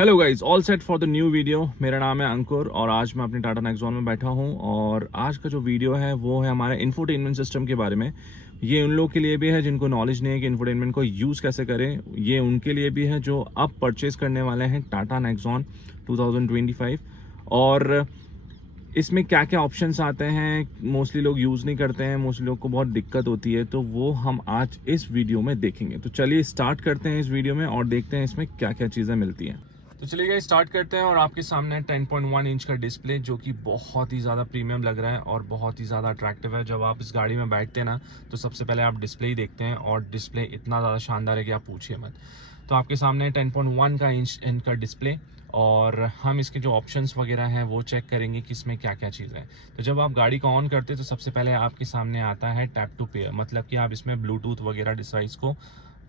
Hello guys, all set for the new video. मेरा नाम है अंकुर और आज मैं अपने टाटा नेक्सॉन में बैठा हूं और आज का जो वीडियो है वो है हमारे इंफोटेनमेंट सिस्टम के बारे में। ये उन लोगों के लिए भी है जिनको नॉलेज नहीं है कि इंफोटेनमेंट को यूज़ कैसे करें। ये उनके लिए भी है जो अब परचेज करने वाले हैं टाटा नेक्सॉन 2025। और इसमें क्या क्या ऑप्शंस आते हैं, मोस्टली लोग यूज़ नहीं करते हैं, मोस्टली लोग को बहुत दिक्कत होती है, तो वो हम आज इस वीडियो में देखेंगे। तो चलिए स्टार्ट करते हैं इस वीडियो में और देखते हैं इसमें क्या क्या चीज़ें मिलती हैं। तो चलिए गाइस स्टार्ट करते हैं और आपके सामने 10.1 इंच का डिस्प्ले जो कि बहुत ही ज़्यादा प्रीमियम लग रहा है और बहुत ही ज़्यादा अट्रैक्टिव है। जब आप इस गाड़ी में बैठते हैं ना तो सबसे पहले आप डिस्प्ले ही देखते हैं और डिस्प्ले इतना ज़्यादा शानदार है कि आप पूछिए मत। तो आपके सामने 10.1 का इंच का डिस्प्ले और हम इसके जो ऑप्शंस वगैरह हैं वो चेक करेंगे कि इसमें क्या क्या चीज़ है। तो जब आप गाड़ी को ऑन करते हैं तो सबसे पहले आपके सामने आता है टैप टू पेयर, मतलब कि आप इसमें ब्लूटूथ वगैरह डिवाइस को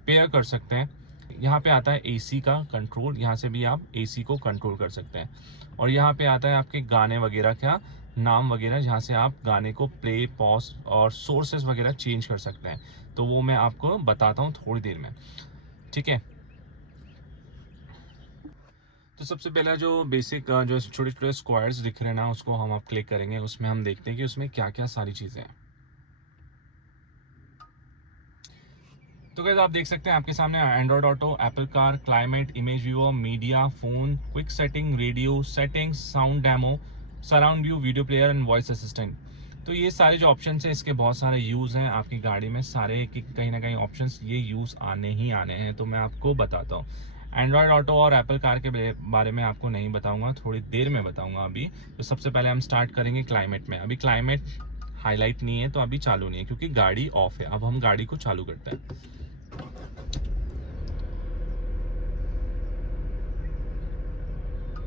पेयर कर सकते हैं। यहाँ पे आता है एसी का कंट्रोल, यहाँ से भी आप एसी को कंट्रोल कर सकते हैं। और यहाँ पे आता है आपके गाने वगैरह का नाम वगैरह, जहाँ से आप गाने को प्ले पॉज और सोर्सेस वगैरह चेंज कर सकते हैं। तो वो मैं आपको बताता हूँ थोड़ी देर में, ठीक है। तो सबसे पहला जो बेसिक जो छोटे छोटे स्क्वायर्स दिख रहे हैं ना, उसको हम आप क्लिक करेंगे। उसमें हम देखते हैं कि उसमें क्या क्या सारी चीज़ें हैं। तो गाइस आप देख सकते हैं आपके सामने Android auto, Apple car, climate, image viewer, media, phone, quick setting, radio settings, sound demo, surround view, video player and voice assistant. तो ये सारे जो ऑप्शन हैं इसके बहुत सारे यूज़ हैं आपकी गाड़ी में, सारे कि कहीं ना कहीं ऑप्शंस ये यूज़ आने ही आने हैं। तो मैं आपको बताता हूँ। एंड्रॉयड ऑटो और एप्पल कार के बारे में आपको नहीं बताऊंगा, थोड़ी देर में बताऊंगा। अभी तो सबसे पहले हम स्टार्ट करेंगे क्लाइमेट में। अभी क्लाइमेट हाईलाइट नहीं है तो अभी चालू नहीं है क्योंकि गाड़ी ऑफ है। अब हम गाड़ी को चालू करते हैं।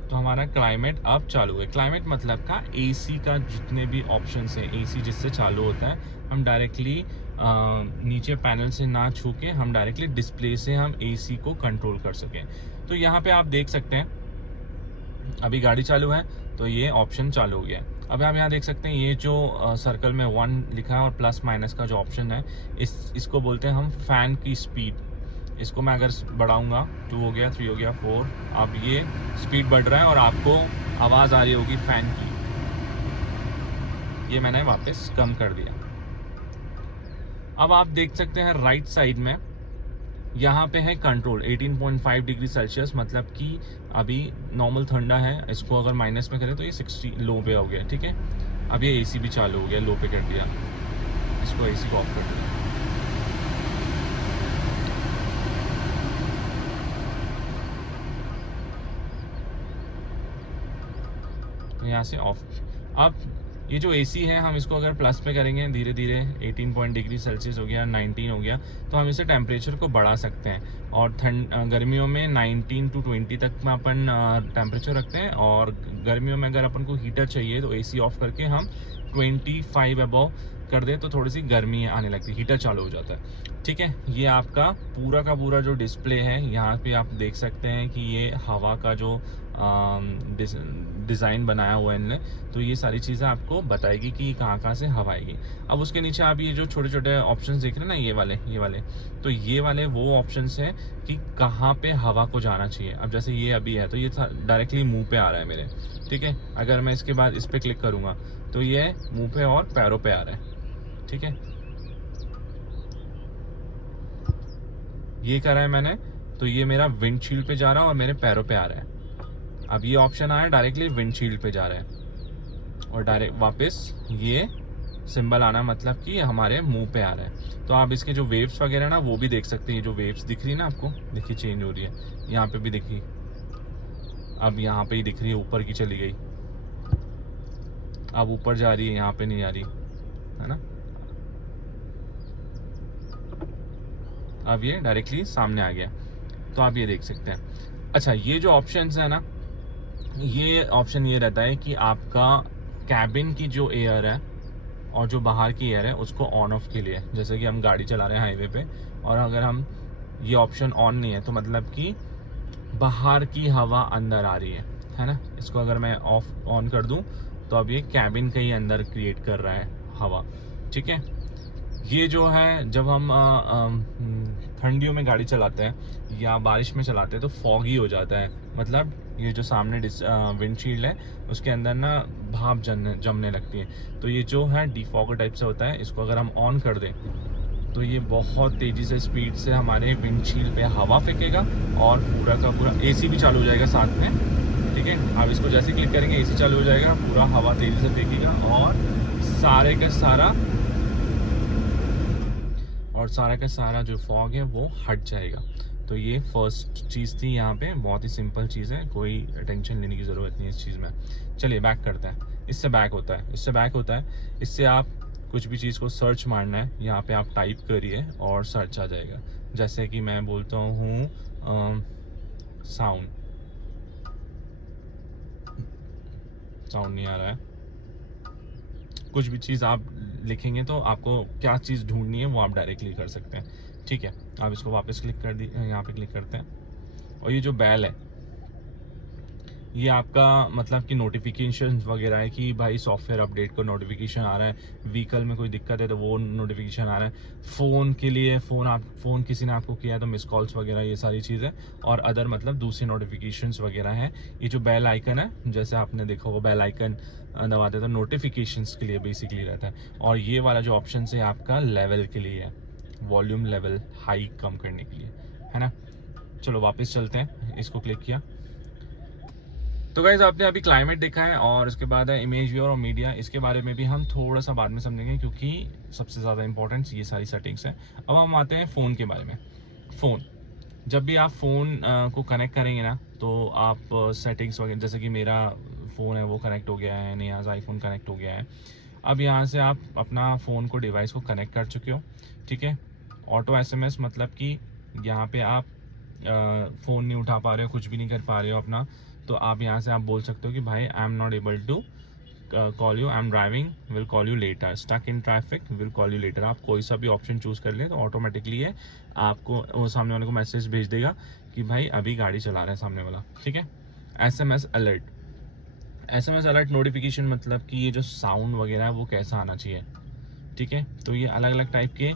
तो हमारा क्लाइमेट अब चालू है। क्लाइमेट मतलब का एसी का जितने भी ऑप्शंस हैं, एसी जिससे चालू होता है, हम डायरेक्टली नीचे पैनल से ना छू के हम डायरेक्टली डिस्प्ले से हम एसी को कंट्रोल कर सकें। तो यहाँ पे आप देख सकते हैं अभी गाड़ी चालू है तो ये ऑप्शन चालू हो गया है। अब आप यहाँ देख सकते हैं ये जो सर्कल में 1 लिखा है और प्लस माइनस का जो ऑप्शन है, इसको बोलते हैं हम फैन की स्पीड। इसको मैं अगर बढ़ाऊंगा 2 हो गया, 3 हो गया, 4। अब ये स्पीड बढ़ रहा है और आपको आवाज़ आ रही होगी फैन की। ये मैंने वापस कम कर दिया। अब आप देख सकते हैं राइट साइड में यहाँ पे है कंट्रोल 18.5 डिग्री सेल्सियस, मतलब कि अभी नॉर्मल ठंडा है। इसको अगर माइनस में करें तो ये 60 लो पे हो गया, ठीक है। अब ये एसी भी चालू हो गया, लो पे कर दिया। इसको एसी को ऑफ कर दिया। यहाँ से ऑफ। अब ये जो एसी है हम इसको अगर प्लस पे करेंगे धीरे धीरे 18 डिग्री सेल्सियस हो गया, 19 हो गया, तो हम इसे टेम्परेचर को बढ़ा सकते हैं। और गर्मियों में 19 to 20 तक में अपन टेम्परेचर रखते हैं और गर्मियों में अगर अपन को हीटर चाहिए तो एसी ऑफ करके हम 25 अबव कर दें तो थोड़ी सी गर्मी आने लगती है, हीटर चालू हो जाता है, ठीक है। ये आपका का पूरा जो डिस्प्ले है, यहाँ पे आप देख सकते हैं कि ये हवा का जो डिज़ाइन बनाया हुआ है इनने, तो ये सारी चीज़ें आपको बताएगी कि कहाँ कहाँ से हवा आएगी। अब उसके नीचे आप ये जो छोटे छोटे ऑप्शंस देख रहे हैं ना, ये वाले तो ये वाले वो ऑप्शंस हैं कि कहाँ पे हवा को जाना चाहिए। अब जैसे ये अभी है तो ये डायरेक्टली मुंह पे आ रहा है मेरे, ठीक है। अगर मैं इसके बाद इस पर क्लिक करूँगा तो ये मुंह पे और पैरों पे आ रहा है, ठीक है। ये करा है मैंने तो ये मेरा विंडशील्ड पे जा रहा है और मेरे पैरों पे आ रहा है। अब ये ऑप्शन आया डायरेक्टली विंडशील्ड पे जा रहा है और डायरेक्ट वापस ये सिंबल आना, मतलब कि हमारे मुंह पे आ रहा है। तो आप इसके जो वेव्स वगैरह ना वो भी देख सकते हैं। जो वेव्स दिख रही है ना आपको, देखिए चेंज हो रही है, यहाँ पे भी दिखी, अब यहाँ पे ही दिख रही है, ऊपर की चली गई, अब ऊपर जा रही है, यहाँ पे नहीं आ रही है ना। अब ये डायरेक्टली सामने आ गया, तो आप ये देख सकते हैं। अच्छा, ये जो ऑप्शन है ना, ये ऑप्शन ये रहता है कि आपका कैबिन की जो एयर है और जो बाहर की एयर है उसको ऑन ऑफ के लिए, जैसे कि हम गाड़ी चला रहे हैं हाईवे पे और अगर हम ये ऑप्शन ऑन नहीं है तो मतलब कि बाहर की हवा अंदर आ रही है ना। इसको अगर मैं ऑफ ऑन कर दूं तो अब ये कैबिन के ही अंदर क्रिएट कर रहा है हवा, ठीक है। ये जो है जब हम ठंडियों में गाड़ी चलाते हैं या बारिश में चलाते हैं तो फॉगी हो जाता है, मतलब ये जो सामने विंडशील्ड है उसके अंदर ना भाप जमने लगती है। तो ये जो है डिफॉगर टाइप से होता है, इसको अगर हम ऑन कर दें तो ये बहुत तेज़ी से स्पीड से हमारे विंडशील्ड पे हवा फेंकेगा और पूरा का पूरा एसी भी चालू हो जाएगा साथ में। ठीक है, आप इसको जैसे क्लिक करेंगे एसी चालू हो जाएगा, पूरा हवा तेज़ी से फेंकेगा और सारे का सारा जो फॉग है वो हट जाएगा। तो ये फर्स्ट चीज़ थी यहाँ पे, बहुत ही सिंपल चीज़ है, कोई टेंशन लेने की ज़रूरत नहीं है इस चीज़ में। चलिए बैक करते हैं। इससे बैक होता है, इससे आप कुछ भी चीज़ को सर्च मारना है, यहाँ पे आप टाइप करिए और सर्च आ जाएगा। जैसे कि मैं बोलता हूँ साउंड नहीं आ रहा है। कुछ भी चीज़ आप लिखेंगे तो आपको क्या चीज़ ढूंढनी है वो आप डायरेक्टली कर सकते हैं। ठीक है, आप इसको वापस क्लिक कर दी, यहाँ पे क्लिक करते हैं और ये जो बेल है ये आपका मतलब कि नोटिफिकेशन वगैरह है कि भाई सॉफ्टवेयर अपडेट को नोटिफिकेशन आ रहा है, व्हीकल में कोई दिक्कत है तो वो नोटिफिकेशन आ रहा है, फ़ोन के लिए फ़ोन किसी ने आपको किया तो मिस कॉल्स वगैरह ये सारी चीज़ें, और अदर मतलब दूसरी नोटिफिकेशंस वगैरह हैं। ये जो बेल आइकन है, जैसे आपने देखा होगा बेल आइकन दबाते तो नोटिफिकेशंस के लिए बेसिकली रहता है, और ये वाला जो ऑप्शन है आपका लेवल के लिए है, वॉल्यूम लेवल हाई कम करने के लिए, है ना। चलो वापस चलते हैं, इसको क्लिक किया तो गाइज आपने अभी क्लाइमेट देखा है और उसके बाद है इमेज व्यूअर और मीडिया, इसके बारे में भी हम थोड़ा सा बाद में समझेंगे क्योंकि सबसे ज़्यादा इंपॉर्टेंट ये सारी सेटिंग्स हैं। अब हम आते हैं फ़ोन के बारे में। फ़ोन, जब भी आप फ़ोन को कनेक्ट करेंगे ना तो आप सेटिंग्स वगैरह, जैसे कि मेरा फ़ोन है वो कनेक्ट हो गया है, नया आईफोन कनेक्ट हो गया है। अब यहाँ से आप अपना फ़ोन को डिवाइस को कनेक्ट कर चुके हो, ठीक है। ऑटो SMS मतलब कि यहाँ पे आप फ़ोन नहीं उठा पा रहे हो, कुछ भी नहीं कर पा रहे हो अपना, तो आप यहाँ से आप बोल सकते हो कि भाई I am not able to call you, I am driving, will call you later, stuck in traffic, will call you later. आप कोई सा भी ऑप्शन चूज़ कर लें तो ऑटोमेटिकली है आपको वो सामने वाले को मैसेज भेज देगा कि भाई अभी गाड़ी चला रहा है सामने वाला, ठीक है। SMS अलर्ट नोटिफिकेशन मतलब कि ये जो साउंड वगैरह है वो कैसा आना चाहिए, ठीक है। तो ये अलग अलग टाइप के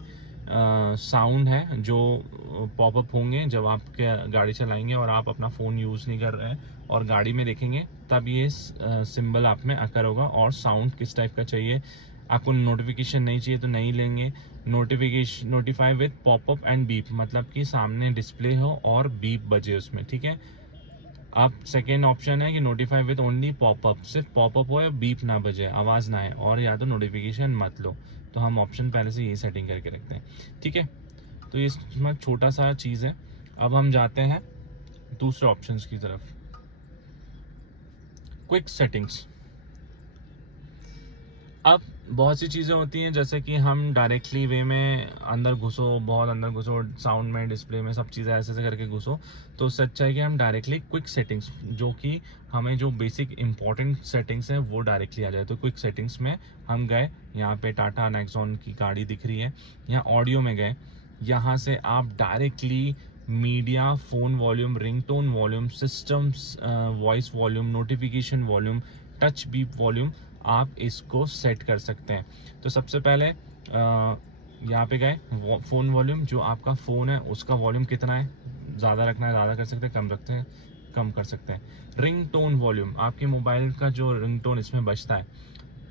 साउंड है जो पॉपअप होंगे जब आप गाड़ी चलाएंगे और आप अपना फ़ोन यूज़ नहीं कर रहे हैं और गाड़ी में देखेंगे, तब ये सिंबल आप में अकर होगा। और साउंड किस टाइप का चाहिए आपको, नोटिफिकेशन नहीं चाहिए तो नहीं लेंगे। Notify with popup and beep मतलब कि सामने डिस्प्ले हो और बीप बजे उसमें, ठीक है। अब सेकेंड ऑप्शन है कि नोटिफाई विद ओनली पॉपअप, सिर्फ पॉपअप हो या बीप ना बजे, आवाज़ ना आए, और या तो नोटिफिकेशन मत लो। तो हम ऑप्शन पहले से ये सेटिंग करके रखते हैं, ठीक है। तो ये इसमें छोटा सा चीज़ है। अब हम जाते हैं दूसरे ऑप्शंस की तरफ, क्विक सेटिंग्स। अब बहुत सी चीज़ें होती हैं जैसे कि हम डायरेक्टली वे में अंदर घुसो, बहुत अंदर घुसो, साउंड में, डिस्प्ले में, सब चीज़ें ऐसे ऐसे करके घुसो, तो उससे अच्छा है कि हम डायरेक्टली क्विक सेटिंग्स, जो कि हमें जो बेसिक इंपॉर्टेंट सेटिंग्स हैं वो डायरेक्टली आ जाए। तो क्विक सेटिंग्स में हम गए, यहाँ पे टाटा नेक्सॉन की गाड़ी दिख रही है, यहाँ ऑडियो में गए, यहाँ से आप directly media, phone volume, ringtone volume, systems voice volume, notification volume, touch beep volume, आप इसको सेट कर सकते हैं। तो सबसे पहले यहाँ पे गए, फ़ोन वॉल्यूम, जो आपका फ़ोन है उसका वॉल्यूम कितना है, ज़्यादा रखना है ज़्यादा कर सकते हैं, कम रखते हैं कम कर सकते हैं। रिंग टोन वॉल्यूम, आपके मोबाइल का जो रिंग टोन इसमें बजता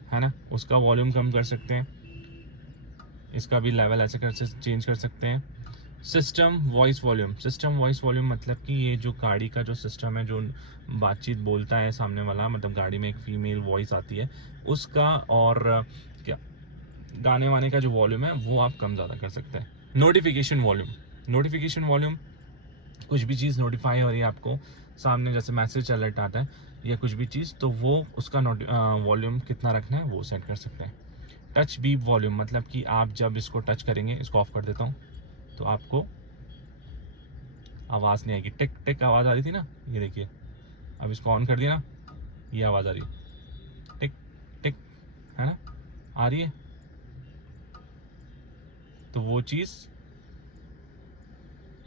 है ना, उसका वॉल्यूम कम कर सकते हैं, इसका भी लेवल ऐसे कर चेंज कर सकते हैं। सिस्टम वॉइस वॉल्यूम मतलब कि ये जो गाड़ी का जो सिस्टम है, जो बातचीत बोलता है सामने वाला, मतलब गाड़ी में एक फीमेल वॉइस आती है उसका, और क्या गाने वाने का जो वॉल्यूम है वो आप कम ज़्यादा कर सकते हैं। नोटिफिकेशन वॉल्यूम, कुछ भी चीज़ नोटिफाई हो रही है आपको सामने, जैसे मैसेज अलर्ट आता है या कुछ भी चीज़, तो वो उसका वॉल्यूम कितना रखना है वो सेट कर सकते हैं। टच बीप वॉल्यूम मतलब कि आप जब इसको टच करेंगे, इसको ऑफ कर देता हूँ, तो आपको आवाज़ नहीं आएगी, टिक टिक आवाज़ आ रही थी ना, ये देखिए, अब इसको ऑन कर दिया ना, ये आवाज़ आ रही है, टिक टिक, है ना, आ रही है। तो वो चीज़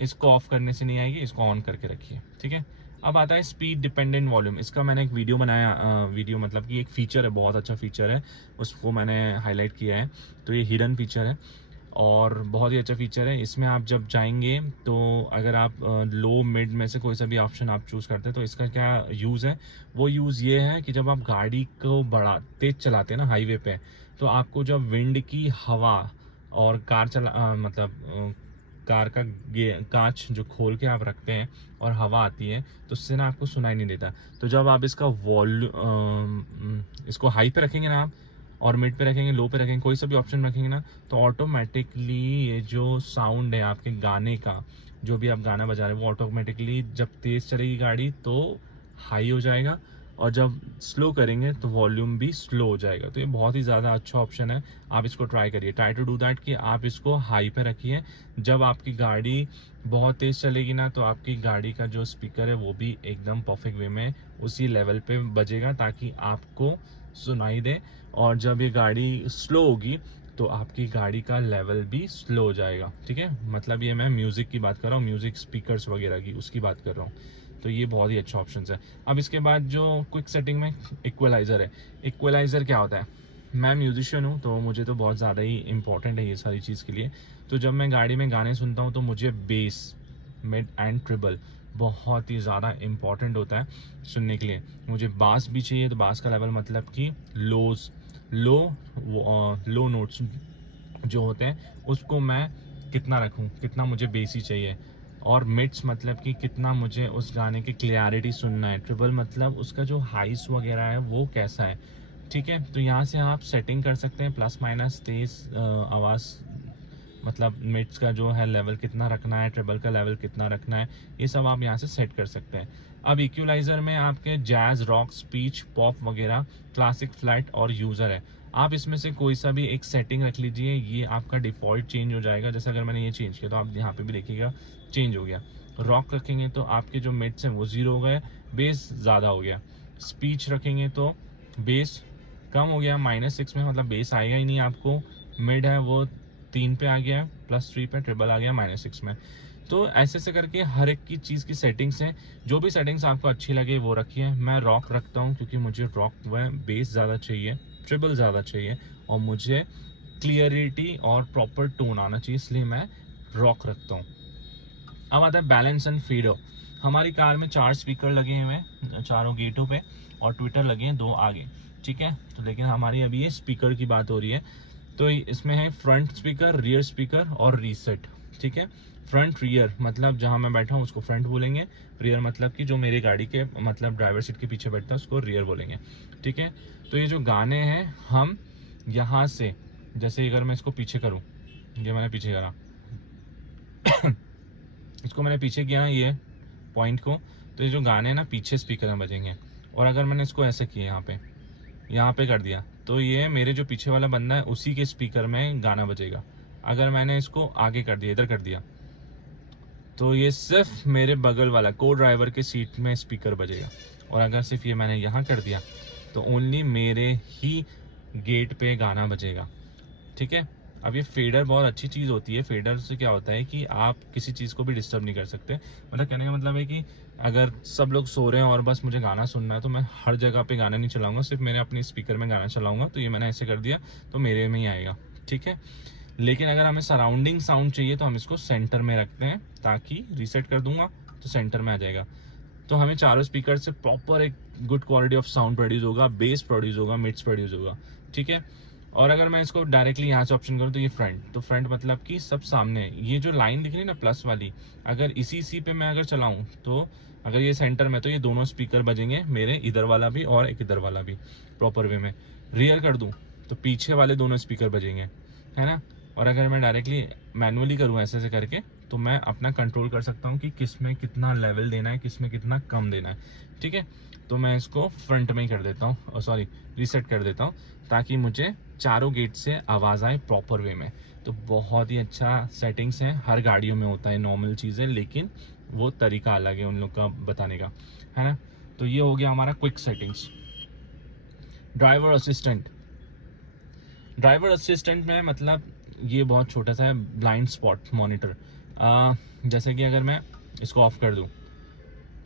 इसको ऑफ करने से नहीं आएगी, इसको ऑन करके रखिए, ठीक है। अब आता है स्पीड डिपेंडेंट वॉल्यूम, इसका मैंने एक वीडियो बनाया, वीडियो मतलब कि एक फ़ीचर है, बहुत अच्छा फीचर है, उसको मैंने हाईलाइट किया है, तो ये हिडन फीचर है। और बहुत ही अच्छा फीचर है। इसमें आप जब जाएंगे तो अगर आप लो मिड में से कोई सा भी ऑप्शन आप चूज़ करते हैं तो इसका क्या यूज़ है, वो यूज़ ये है कि जब आप गाड़ी को बड़ा तेज़ चलाते हैं ना हाईवे पे, तो आपको जब विंड की हवा और कार का कांच जो खोल के आप रखते हैं और हवा आती है तो उससे ना आपको सुनाई नहीं देता। तो जब आप इसका इसको हाई पे रखेंगे ना आप, और मिड पे रखेंगे, लो पे रखेंगे, कोई सा भी ऑप्शन रखेंगे ना, तो ऑटोमेटिकली ये जो साउंड है आपके गाने का, जो भी आप गाना बजा रहे हैं, वो ऑटोमेटिकली जब तेज़ चलेगी गाड़ी तो हाई हो जाएगा, और जब स्लो करेंगे तो वॉल्यूम भी स्लो हो जाएगा। तो ये बहुत ही ज़्यादा अच्छा ऑप्शन है, आप इसको ट्राई करिए। ट्राई टू डू दैट कि आप इसको हाई पे रखिए। जब आपकी गाड़ी बहुत तेज़ चलेगी ना, तो आपकी गाड़ी का जो स्पीकर है वो भी एकदम परफेक्ट वे में उसी लेवल पे बजेगा, ताकि आपको सुनाई दे। और जब ये गाड़ी स्लो होगी तो आपकी गाड़ी का लेवल भी स्लो हो जाएगा। ठीक है, मतलब ये मैं म्यूज़िक की बात कर रहा हूँ, म्यूज़िक स्पीकर्स वगैरह की, उसकी बात कर रहा हूँ। तो ये बहुत ही अच्छा ऑप्शन है। अब इसके बाद जो क्विक सेटिंग में इक्वलाइज़र है। इक्वलाइज़र क्या होता है, मैं म्यूजिशियन हूँ तो मुझे तो बहुत ज़्यादा ही इंपॉर्टेंट है ये सारी चीज़ के लिए। तो जब मैं गाड़ी में गाने सुनता हूँ तो मुझे बेस, मिड एंड ट्रिबल बहुत ही ज़्यादा इम्पॉर्टेंट होता है सुनने के लिए। मुझे बास भी चाहिए, तो बास का लेवल मतलब कि लो नोट्स जो होते हैं उसको मैं कितना रखूं, कितना मुझे बेस ही चाहिए। और मिड्स मतलब कि कितना मुझे उस गाने की क्लियरिटी सुनना है। ट्रिबल मतलब उसका जो हाइस वगैरह है वो कैसा है। ठीक है, तो यहाँ से आप सेटिंग कर सकते हैं, प्लस माइनस तेज़ आवाज़, मतलब मिड्स का जो है लेवल कितना रखना है, ट्रिबल का लेवल कितना रखना है, ये सब आप यहाँ से सेट कर सकते हैं। अब इक्वलाइज़र में आपके जैज़, रॉक, स्पीच, पॉप वगैरह, क्लासिक, फ्लैट और यूज़र है। आप इसमें से कोई सा भी एक सेटिंग रख लीजिए, ये आपका डिफ़ॉल्ट चेंज हो जाएगा। जैसे अगर मैंने ये चेंज किया तो आप यहाँ पे भी देखिएगा चेंज हो गया। रॉक रखेंगे तो आपके जो मिड्स हैं वो 0 हो गए, बेस ज़्यादा हो गया। स्पीच रखेंगे तो बेस कम हो गया, -6 में, मतलब बेस आएगा ही नहीं आपको। मिड है वो 3 पे आ गया, +3 पे, ट्रिबल आ गया -6 में। तो ऐसे ऐसे करके हर एक की चीज़ की सेटिंग्स हैं। जो भी सेटिंग्स आपको अच्छी लगे वो रखिए। मैं रॉक रखता हूँ क्योंकि मुझे रॉक व बेस ज़्यादा चाहिए, ट्रिबल ज़्यादा चाहिए, और मुझे क्लियरिटी और प्रॉपर टोन आना चाहिए, इसलिए मैं रॉक रखता हूँ। अब आता है बैलेंस एंड फीडर। हमारी कार में 4 स्पीकर लगे हुए हैं चारों गेटों पे, और ट्विटर लगे हैं 2 आगे। ठीक है, तो लेकिन हमारी अभी ये स्पीकर की बात हो रही है। तो इसमें है फ्रंट स्पीकर, रियर स्पीकर और रीसेट। ठीक है, फ्रंट रियर मतलब जहां मैं बैठा हूं उसको फ्रंट बोलेंगे, रियर मतलब कि जो मेरी गाड़ी के मतलब ड्राइवर सीट के पीछे बैठता है उसको रियर बोलेंगे। ठीक है, तो ये जो गाने हैं हम यहाँ से, जैसे अगर मैं इसको पीछे करूँ, ये मैंने पीछे करा इसको मैंने पीछे किया ये पॉइंट को, तो ये जो गाने हैं ना पीछे स्पीकर में बजेंगे। और अगर मैंने इसको ऐसे किया यहाँ पे कर दिया, तो ये मेरे जो पीछे वाला बंदा है उसी के स्पीकर में गाना बजेगा। अगर मैंने इसको आगे कर दिया, इधर कर दिया, तो ये सिर्फ मेरे बगल वाला को ड्राइवर के सीट में स्पीकर बजेगा। और अगर सिर्फ ये मैंने यहाँ कर दिया तो ओनली मेरे ही गेट पे गाना बजेगा। ठीक है, अब ये फेडर बहुत अच्छी चीज़ होती है। फेडर से क्या होता है कि आप किसी चीज़ को भी डिस्टर्ब नहीं कर सकते। मतलब कहने का मतलब है कि अगर सब लोग सो रहे हैं और बस मुझे गाना सुनना है तो मैं हर जगह पे गाना नहीं चलाऊंगा, सिर्फ मैंने अपने स्पीकर में गाना चलाऊंगा। तो ये मैंने ऐसे कर दिया तो मेरे में ही आएगा। ठीक है, लेकिन अगर हमें सराउंडिंग साउंड चाहिए तो हम इसको सेंटर में रखते हैं, ताकि रीसेट कर दूंगा तो सेंटर में आ जाएगा। तो हमें चारों स्पीकर से प्रॉपर एक good quality of sound produce होगा, बेस प्रोड्यूस होगा, मिड्स प्रोड्यूस होगा। ठीक है, और अगर मैं इसको डायरेक्टली यहाँ से ऑप्शन करूँ तो ये फ्रंट, तो फ्रंट मतलब कि सब सामने, ये जो लाइन दिख रही है ना प्लस वाली, अगर इसी पे मैं अगर चलाऊँ तो अगर ये सेंटर में, तो ये दोनों स्पीकर बजेंगे, मेरे इधर वाला भी और एक इधर वाला भी प्रॉपर वे में। रियर कर दूँ तो पीछे वाले दोनों स्पीकर बजेंगे, है ना। और अगर मैं डायरेक्टली मैनुअली करूँ ऐसे ऐसे करके, तो मैं अपना कंट्रोल कर सकता हूँ कि किस में कितना लेवल देना है, किस में कितना कम देना है। ठीक है, तो मैं इसको फ्रंट में ही कर देता हूँ, सॉरी रीसेट कर देता हूँ, ताकि मुझे चारों गेट से आवाज़ आए प्रॉपर वे में। तो बहुत ही अच्छा सेटिंग्स है, हर गाड़ियों में होता है नॉर्मल चीज़ें, लेकिन वो तरीका अलग है उन लोग का बताने का, है ना। तो ये हो गया हमारा quick settings. Driver assistant. Driver assistant में मतलब ये बहुत छोटा सा है, ब्लाइंड स्पॉट मॉनिटर। जैसे कि अगर मैं इसको ऑफ कर दूं,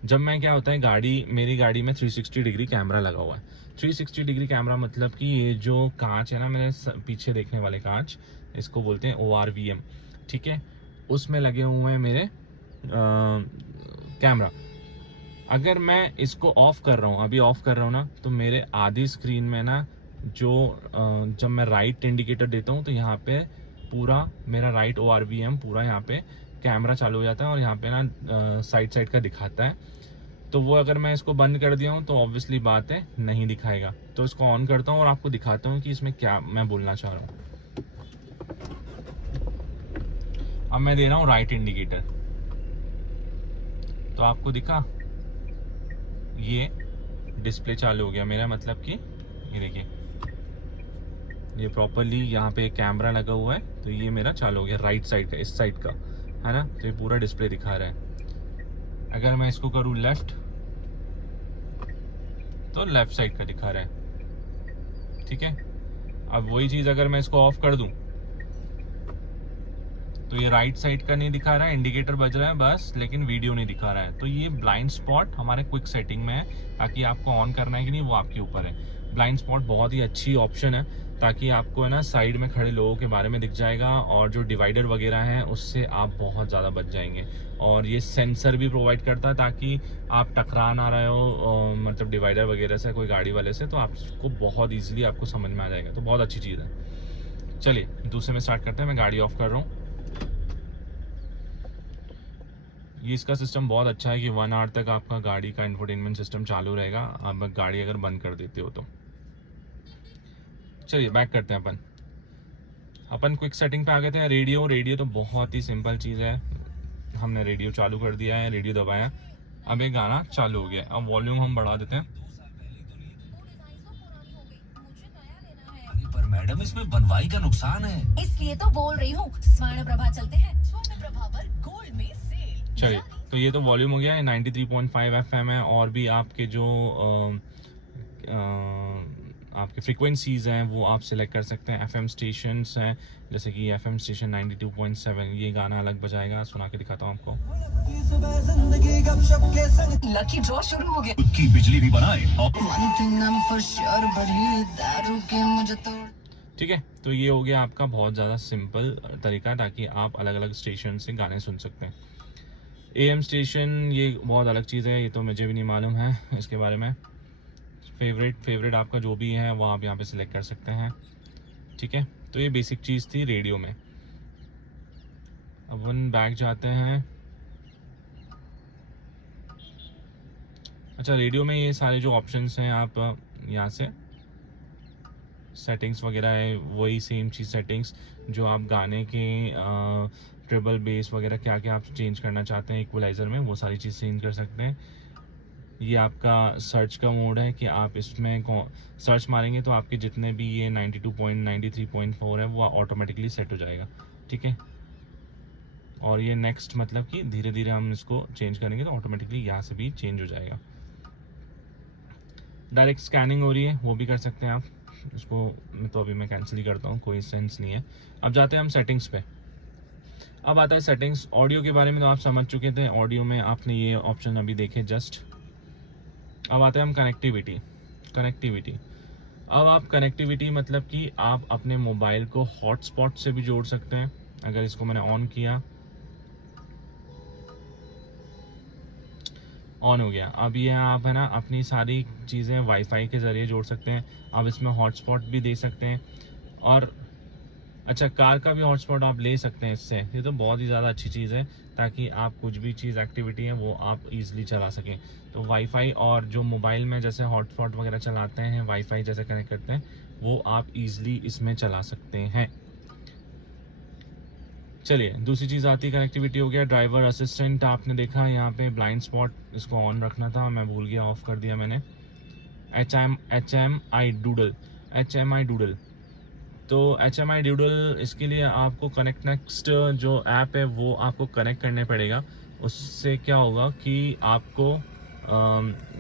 जब मैं क्या होता है मेरी गाड़ी में 360 डिग्री कैमरा लगा हुआ है। 360 डिग्री कैमरा मतलब कि ये जो कांच है ना मेरे पीछे देखने वाले कांच, इसको बोलते हैं ORVM, ठीक है, उसमें लगे हुए हैं मेरे कैमरा। अगर मैं इसको ऑफ कर रहा हूँ, अभी ऑफ कर रहा हूँ ना, तो मेरे आधी स्क्रीन में ना जो जब मैं राइट इंडिकेटर देता हूँ तो यहाँ पे पूरा मेरा राइट ORVM पूरा यहाँ पे कैमरा चालू हो जाता है और यहाँ पे ना साइड साइड का दिखाता है। तो वो अगर मैं इसको बंद कर दिया हूँ तो ऑब्वियसली बात है नहीं दिखाएगा। तो इसको ऑन करता हूँ और आपको दिखाता हूँ कि इसमें क्या मैं बोलना चाह रहा हूँ। अब मैं दे रहा हूँ राइट इंडिकेटर, तो आपको दिखा ये डिस्प्ले चालू हो गया मेरा, मतलब कि ये देखिए ये प्रॉपरली यहाँ पे एक कैमरा लगा हुआ है, तो ये मेरा चालू हो गया राइट साइड का, इस साइड का है ना, तो ये पूरा डिस्प्ले दिखा रहा है। अगर मैं इसको करूँ लेफ्ट तो लेफ्ट साइड का दिखा रहा है, ठीक है। अब वही चीज़ अगर मैं इसको ऑफ कर दूं तो ये राइट साइड का नहीं दिखा रहा है, इंडिकेटर बज रहा है बस, लेकिन वीडियो नहीं दिखा रहा है। तो ये ब्लाइंड स्पॉट हमारे क्विक सेटिंग में है, ताकि आपको ऑन करना है कि नहीं वो आपके ऊपर है। ब्लाइंड स्पॉट बहुत ही अच्छी ऑप्शन है, ताकि आपको है ना साइड में खड़े लोगों के बारे में दिख जाएगा, और जो डिवाइडर वगैरह हैं उससे आप बहुत ज़्यादा बच जाएंगे। और ये सेंसर भी प्रोवाइड करता है, ताकि आप टकरा ना रहे हो मतलब डिवाइडर वगैरह से, कोई गाड़ी वाले से, तो आपको बहुत ईजिली आपको समझ में आ जाएगा। तो बहुत अच्छी चीज़ है। चलिए दूसरे में स्टार्ट करते हैं। मैं गाड़ी ऑफ कर रहा हूँ। ये इसका सिस्टम बहुत अच्छा है कि 1 आवर तक आपका गाड़ी का इंफोटेनमेंट सिस्टम चालू रहेगा, आप गाड़ी अगर बंद कर देते हो तो। चलिए बैक करते हैं अपन क्विक सेटिंग पे आ गए थे। रेडियो तो बहुत ही सिंपल चीज़ है। हमने रेडियो चालू कर दिया है, रेडियो दबाया, अब एक गाना चालू हो गया। अब वॉल्यूम हम बढ़ा देते हैं। पर मैडम इसमें बनवाई का नुकसान है, इसलिए तो बोल रही हूँ स्वर्ण प्रभा चलते हैं, स्वर्ण प्रभा पर गोल्ड में सेल। चलिए तो ये तो वॉल्यूम हो गया है, 93.5 FM है। और भी आपके जो आपके फ्रीक्वेंसीज हैं वो आप सिलेक्ट कर सकते हैं। FM स्टेशंस हैं, जैसे कि FM स्टेशन 92.7, ये गाना अलग बजाएगा, सुना के दिखाता हूँ आपको। लकी ड्रॉ शुरू हो गया, खुद की बिजली भी बनाए। ठीक है, तो ये हो गया आपका बहुत ज़्यादा सिंपल तरीका, ताकि आप अलग अलग स्टेशन से गाने सुन सकते हैं। AM स्टेशन ये बहुत अलग चीज़ है, ये तो मुझे भी नहीं मालूम है इसके बारे में। फेवरेट आपका जो भी है वो आप यहाँ पे सिलेक्ट कर सकते हैं, ठीक है। तो ये बेसिक चीज़ थी रेडियो में। अब अपन बैक जाते हैं। अच्छा, रेडियो में ये सारे जो ऑप्शंस हैं आप यहाँ से सेटिंग्स वगैरह है, वही सेम चीज़ सेटिंग्स जो आप गाने के ट्रिबल बेस वगैरह क्या क्या आप चेंज करना चाहते हैं इक्वलाइज़र में, वो सारी चीज़ चेंज कर सकते हैं। ये आपका सर्च का मोड है कि आप इसमें सर्च मारेंगे तो आपके जितने भी ये 92.93.4 है वो ऑटोमेटिकली सेट हो जाएगा, ठीक है। और ये नेक्स्ट मतलब कि धीरे धीरे हम इसको चेंज करेंगे तो ऑटोमेटिकली यहाँ से भी चेंज हो जाएगा। डायरेक्ट स्कैनिंग हो रही है, वो भी कर सकते हैं आप। इसको तो अभी मैं कैंसिल ही करता हूँ, कोई सेंस नहीं है। अब जाते हैं हम सेटिंग्स पे। अब आता है सेटिंग्स। ऑडियो के बारे में तो आप समझ चुके थे, ऑडियो में आपने ये ऑप्शन अभी देखे जस्ट। अब आते हैं हम कनेक्टिविटी। अब आप कनेक्टिविटी मतलब कि आप अपने मोबाइल को हॉटस्पॉट से भी जोड़ सकते हैं। अगर इसको मैंने ऑन किया, ऑन हो गया। अब ये आप है ना अपनी सारी चीज़ें वाईफाई के ज़रिए जोड़ सकते हैं। आप इसमें हॉटस्पॉट भी दे सकते हैं, और अच्छा कार का भी हॉटस्पॉट आप ले सकते हैं इससे। ये तो बहुत ही ज़्यादा अच्छी चीज़ है, ताकि आप कुछ भी चीज़ एक्टिविटी है वो आप इजीली चला सकें। तो वाईफाई और जो मोबाइल में जैसे हॉटस्पॉट वगैरह चलाते हैं, वाईफाई जैसे कनेक्ट करते हैं, वो आप इजीली इसमें चला सकते हैं। चलिए दूसरी चीज़ आती है, कनेक्टिविटी हो गया। ड्राइवर असिस्टेंट आपने देखा यहाँ पे, ब्लाइंड स्पॉट इसको ऑन रखना था, मैं भूल गया, ऑफ कर दिया मैंने। HMI doodle. तो HMI डूडल, इसके लिए आपको कनेक्ट नेक्स्ट जो ऐप है वो आपको कनेक्ट करने पड़ेगा। उससे क्या होगा कि आपको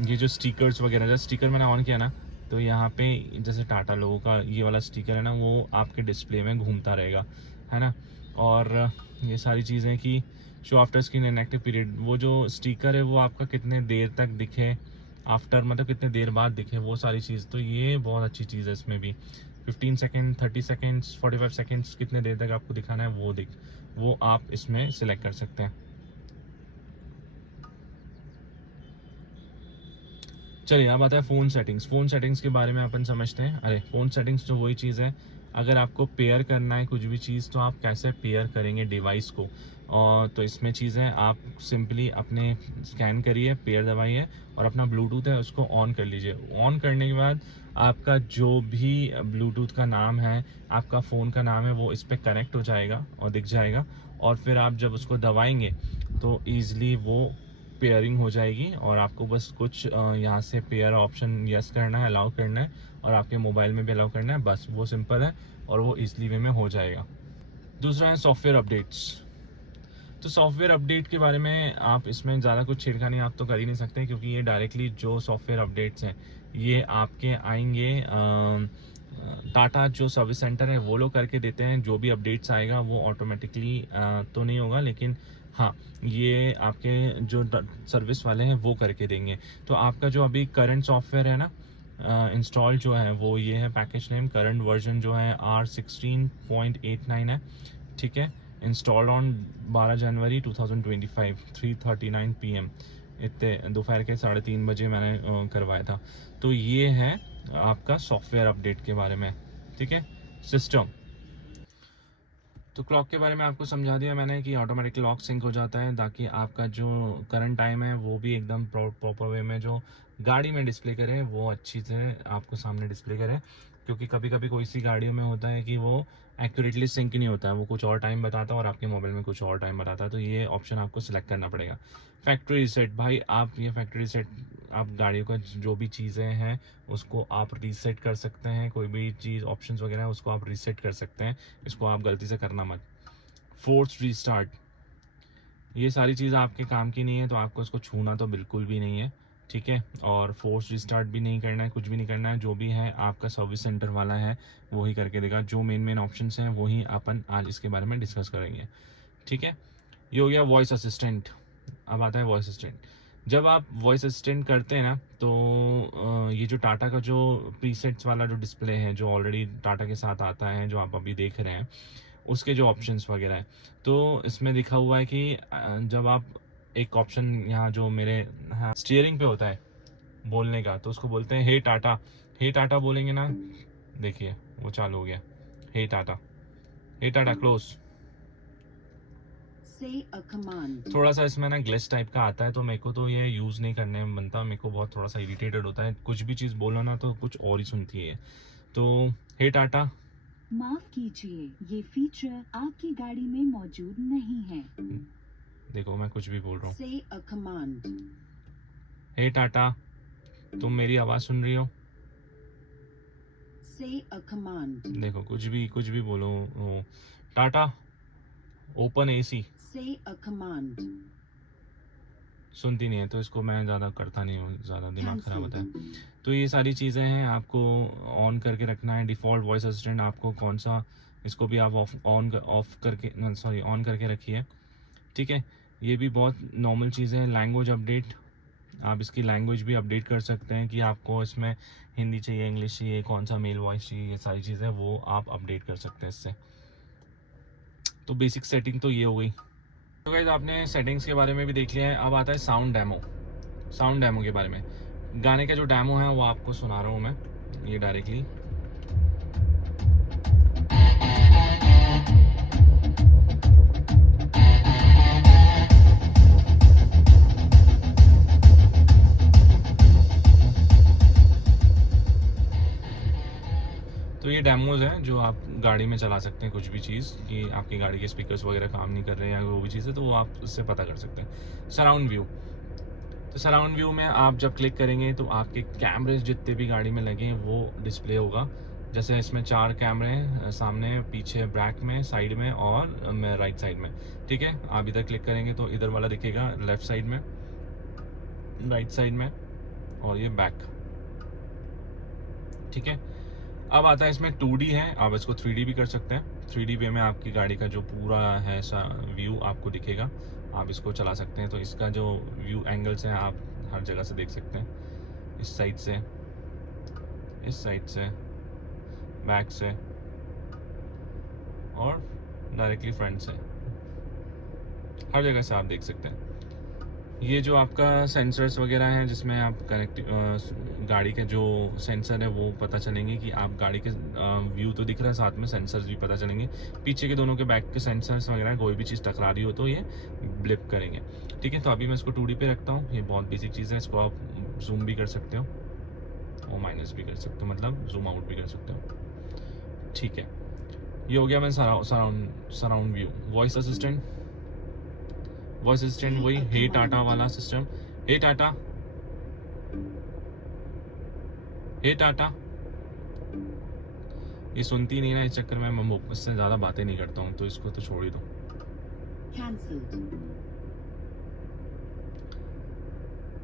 ये जो स्टिकर्स वगैरह, जैसे स्टिकर मैंने ऑन किया ना, तो यहाँ पे जैसे टाटा लोगों का ये वाला स्टिकर है ना, वो आपके डिस्प्ले में घूमता रहेगा, है ना। और ये सारी चीज़ें कि show after screen inactive period, वो जो स्टिकर है वो आपका कितने देर तक दिखे, आफ्टर मतलब कितने देर बाद दिखे, वो सारी चीज़। तो ये बहुत अच्छी चीज़ है इसमें भी। 15 सेकेंड, 30 सेकेंड्स, 45 सेकेंड्स, कितने देर तक आपको दिखाना है वो आप इसमें सिलेक्ट कर सकते हैं। चलिए अब आता है फ़ोन सेटिंग्स। फ़ोन सेटिंग्स के बारे में अपन समझते हैं। अरे फ़ोन सेटिंग्स तो वही चीज़ है, अगर आपको पेयर करना है कुछ भी चीज़ तो आप कैसे पेयर करेंगे डिवाइस को। और तो इसमें चीज़ें आप सिंपली अपने स्कैन करिए, पेयर दबाइए और अपना ब्लूटूथ है उसको ऑन कर लीजिए। ऑन करने के बाद आपका जो भी ब्लूटूथ का नाम है, आपका फ़ोन का नाम है, वो इस पर कनेक्ट हो जाएगा और दिख जाएगा। और फिर आप जब उसको दबाएंगे तो ईज़िली वो पेयरिंग हो जाएगी और आपको बस कुछ यहाँ से पेयर ऑप्शन यस करना है, अलाउ करना है और आपके मोबाइल में भी अलाउ करना है, बस वो सिंपल है और वो ईजिली वे में हो जाएगा। दूसरा है सॉफ्टवेयर अपडेट्स। तो सॉफ्टवेयर अपडेट के बारे में आप इसमें ज़्यादा कुछ छेड़खानी आप तो कर ही नहीं सकते, क्योंकि ये डायरेक्टली जो सॉफ्टवेयर अपडेट्स हैं ये आपके आएंगे टाटा जो सर्विस सेंटर है वो लोग करके देते हैं। जो भी अपडेट्स आएगा वो ऑटोमेटिकली तो नहीं होगा, लेकिन हाँ ये आपके जो सर्विस वाले हैं वो करके देंगे। तो आपका जो अभी करंट सॉफ्टवेयर है ना इंस्टॉल जो है वो ये है, पैकेज नेम करंट वर्जन जो है R16.89 है, ठीक है। इंस्टॉल्ड ऑन 12 जनवरी 2025 3:39 PM, इतने दोपहर के 3:30 बजे मैंने करवाया था। तो ये है आपका सॉफ्टवेयर अपडेट के बारे में, ठीक है। सिस्टम तो क्लॉक के बारे में आपको समझा दिया मैंने कि ऑटोमेटिक लॉक सिंक हो जाता है ताकि आपका जो करंट टाइम है वो भी एकदम प्रॉपर वे में जो गाड़ी में डिस्प्ले करे वो अच्छी से आपको सामने डिस्प्ले करे। क्योंकि कभी कभी कोई सी गाड़ियों में होता है कि वो एक्यूरेटली सिंक नहीं होता है, वो कुछ और टाइम बताता है और आपके मोबाइल में कुछ और टाइम बताता है। तो ये ऑप्शन आपको सिलेक्ट करना पड़ेगा। फैक्ट्री रीसेट, भाई आप ये फैक्ट्री रीसेट आप गाड़ियों का जो भी चीज़ें हैं उसको आप रीसेट कर सकते हैं। कोई भी चीज़ ऑप्शंस वगैरह है उसको आप रीसेट कर सकते हैं, इसको आप गलती से करना मत। फोर्स रीस्टार्ट, ये सारी चीज़ें आपके काम की नहीं है तो आपको इसको छूना तो बिल्कुल भी नहीं है, ठीक है। और फोर्स रिस्टार्ट भी नहीं करना है, कुछ भी नहीं करना है। जो भी है आपका सर्विस सेंटर वाला है वही करके देगा। जो मेन ऑप्शंस हैं वही अपन आज इसके बारे में डिस्कस करेंगे, ठीक है। ये हो गया वॉइस असिस्टेंट। अब आता है वॉइस असिस्टेंट। जब आप वॉइस असिस्टेंट करते हैं ना तो ये जो टाटा का जो प्रीसेट्स वाला जो डिस्प्ले है जो ऑलरेडी टाटा के साथ आता है, जो आप अभी देख रहे हैं, उसके जो ऑप्शंस वगैरह है तो इसमें लिखा हुआ है कि जब आप एक ऑप्शन यहाँ जो मेरे स्टीयरिंग पे होता है बोलने का, तो उसको बोलते हैं हे टाटा। हे टाटा बोलेंगे ना, देखिए वो चालू हो गया। हे टाटा, हे टाटा क्लोज। थोड़ा सा इसमें ना ग्लिच टाइप का आता है तो मेरे को तो ये यूज़ नहीं करने में बनता, मेरे को बहुत थोड़ा सा इरिटेटेड होता है। कुछ भी चीज़ बोलो ना तो कुछ और ही सुनती है। तो हे टाटा, माफ कीजिए, ये फीचर आपकी गाड़ी में मौजूद नहीं है। देखो मैं कुछ भी बोल रहा हूँ। Say a command. हे टाटा, तुम मेरी आवाज़ सुन रही हो? Say a command. देखो कुछ भी बोलो। Tata open AC, Say a command. सुनती नहीं है तो इसको मैं ज़्यादा करता नहीं हूँ, ज़्यादा दिमाग ख़राब होता है। तो ये सारी चीज़ें हैं आपको ऑन करके रखना है। डिफ़ॉल्ट वॉइस असिस्टेंट आपको कौन सा, इसको भी आप ऑन करके रखिए, ठीक है। ये भी बहुत नॉर्मल चीज़ें हैं। लैंग्वेज अपडेट, आप इसकी लैंग्वेज भी अपडेट कर सकते हैं कि आपको इसमें हिंदी चाहिए, इंग्लिश चाहिए, कौन सा मेल वॉइस चाहिए, ये सारी चीज़ें वो आप अपडेट कर सकते हैं इससे। तो बेसिक सेटिंग तो ये हो गई। तो गाइस आपने सेटिंग्स के बारे में भी देख लिया है। अब आता है साउंड डेमो। साउंड डेमो के बारे में, गाने का जो डेमो है वो आपको सुना रहा हूँ मैं ये डायरेक्टली। तो ये डेमोज हैं जो आप गाड़ी में चला सकते हैं, कुछ भी चीज़ कि आपकी गाड़ी के स्पीकर्स वगैरह काम नहीं कर रहे हैं या वो भी चीज़ है तो वो आप उससे पता कर सकते हैं। सराउंड व्यू, तो सराउंड व्यू में आप जब क्लिक करेंगे तो आपके कैमरे जितने भी गाड़ी में लगे हैं वो डिस्प्ले होगा। जैसे इसमें 4 कैमरे हैं, सामने, पीछे, बैक में, साइड में और राइट साइड में, ठीक है। आप इधर क्लिक करेंगे तो इधर वाला दिखेगा लेफ्ट साइड में, राइट साइड में और ये बैक, ठीक है। अब आता है इसमें 2D है, आप इसको 3D भी कर सकते हैं। 3D वे में आपकी गाड़ी का जो पूरा है व्यू आपको दिखेगा, आप इसको चला सकते हैं। तो इसका जो व्यू एंगल्स हैं आप हर जगह से देख सकते हैं, इस साइड से, इस साइड से, बैक से और डायरेक्टली फ्रंट से, हर जगह से आप देख सकते हैं। ये जो आपका सेंसर्स वगैरह हैं जिसमें आप कनेक्ट गाड़ी के जो सेंसर है वो पता चलेंगे कि आप गाड़ी के व्यू तो दिख रहा है, साथ में सेंसर्स भी पता चलेंगे। पीछे के दोनों के बैक के सेंसर्स वगैरह कोई भी चीज़ टकरा रही हो तो ये ब्लिप करेंगे। ठीक है, तो अभी मैं इसको 2D पे रखता हूँ। ये बहुत बेसिक चीज़ है, इसको आप जूम भी कर सकते हो और माइनस भी कर सकते हो, मतलब जूम आउट भी कर सकते हो। ठीक है, ये हो गया मैं सराउंड व्यू। वॉइस असिस्टेंट वही हे टाटा वाला सिस्टम। हे टाटा, हे टाटा, ये सुनती नहीं ना, इस चक्कर में मैं इससे ज़्यादा बातें नहीं करता हूँ, तो इसको तो छोड़ ही दो।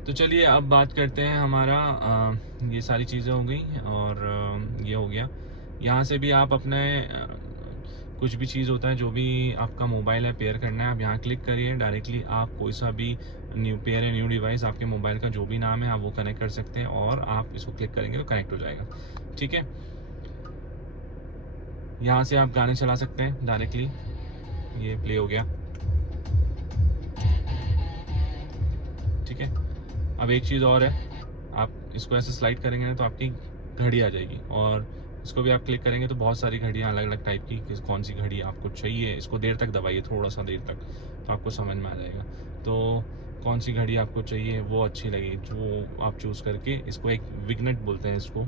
तो चलिए अब बात करते हैं हमारा ये सारी चीज़ें हो गई और ये हो गया। यहाँ से भी आप अपने कुछ भी चीज़ होता है, जो भी आपका मोबाइल है पेयर करना है, आप यहाँ क्लिक करिए, डायरेक्टली आप कोई सा भी न्यू डिवाइस, आपके मोबाइल का जो भी नाम है आप वो कनेक्ट कर सकते हैं और आप इसको क्लिक करेंगे तो कनेक्ट हो जाएगा। ठीक है, यहाँ से आप गाने चला सकते हैं डायरेक्टली, ये प्ले हो गया। ठीक है, अब एक चीज़ और है, आप इसको ऐसे स्लाइड करेंगे ना तो आपकी घड़ी आ जाएगी और इसको भी आप क्लिक करेंगे तो बहुत सारी घड़ियाँ अलग अलग टाइप की, कौन सी घड़ी आपको चाहिए, इसको देर तक दबाइए, थोड़ा सा देर तक, तो आपको समझ में आ जाएगा। तो कौन सी घड़ी आपको चाहिए वो अच्छी लगी जो आप चूज़ करके, इसको एक विग्नेट बोलते हैं, इसको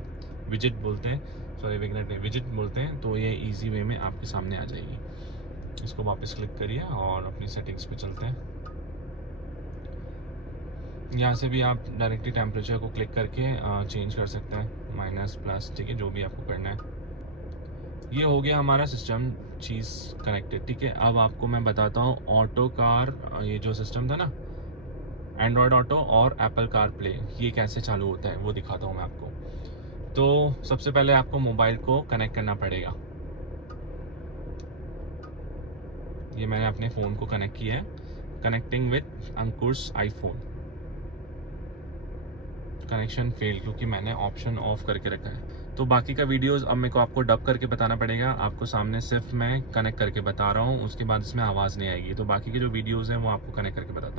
विजिट बोलते हैं, सॉरी विग्नेट नहीं विजिट बोलते हैं। तो ये ईजी वे में आपके सामने आ जाएगी। इसको वापस क्लिक करिए और अपनी सेटिंग्स पे चलते हैं। यहाँ से भी आप डायरेक्टली टेम्परेचर को क्लिक करके चेंज कर सकते हैं, माइनस प्लस, ठीक है, जो भी आपको करना है। ये हो गया हमारा सिस्टम चीज़ कनेक्टेड। ठीक है, अब आपको मैं बताता हूँ ऑटो कार, ये जो सिस्टम था ना एंड्रॉयड ऑटो और एप्पल कार प्ले, ये कैसे चालू होता है वो दिखाता हूँ मैं आपको। तो सबसे पहले आपको मोबाइल को कनेक्ट करना पड़ेगा। ये मैंने अपने फ़ोन को कनेक्ट किया है, connecting with Ankur's iPhone. Connection fail क्योंकि मैंने ऑप्शन ऑफ करके रखा है। तो बाकी का वीडियोस अब मेरे को आपको डब करके बताना पड़ेगा, आपको सामने सिर्फ मैं कनेक्ट करके बता रहा हूँ, उसके बाद इसमें आवाज़ नहीं आएगी। तो बाकी के जो वीडियोस हैं वो आपको कनेक्ट करके बताता हूँ।